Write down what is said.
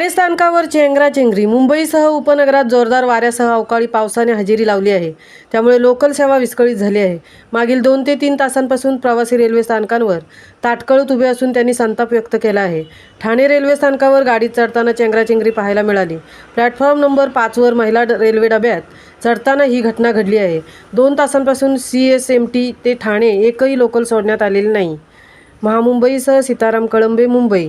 ठाणे स्थानकावर चेंगराचेंगरी। मुंबईसह उपनगरात जोरदार वाऱ्यासह अवकाळी पावसाने हजेरी लावली आहे। त्यामुळे लोकल सेवा विस्कळीत झाली आहे। मागील 2 ते 3 तासांपासून प्रवासी रेल्वे स्थानकांवर ताटकळत उभे असून त्यांनी संताप व्यक्त केला आहे। ठाणे रेल्वे स्थानकावर गाडीत चढताना चेंगराचेंगरी पाहायला मिळाली। प्लॅटफॉर्म नंबर 5 वर महिला रेल्वे डब्यात चढताना ही घटना घडली आहे। 2 तासांपासून CSMT ते ठाणे एकही लोकल सोडण्यात आलेली नाही। महामुंबईसह सीताराम कळंबे, मुंबई।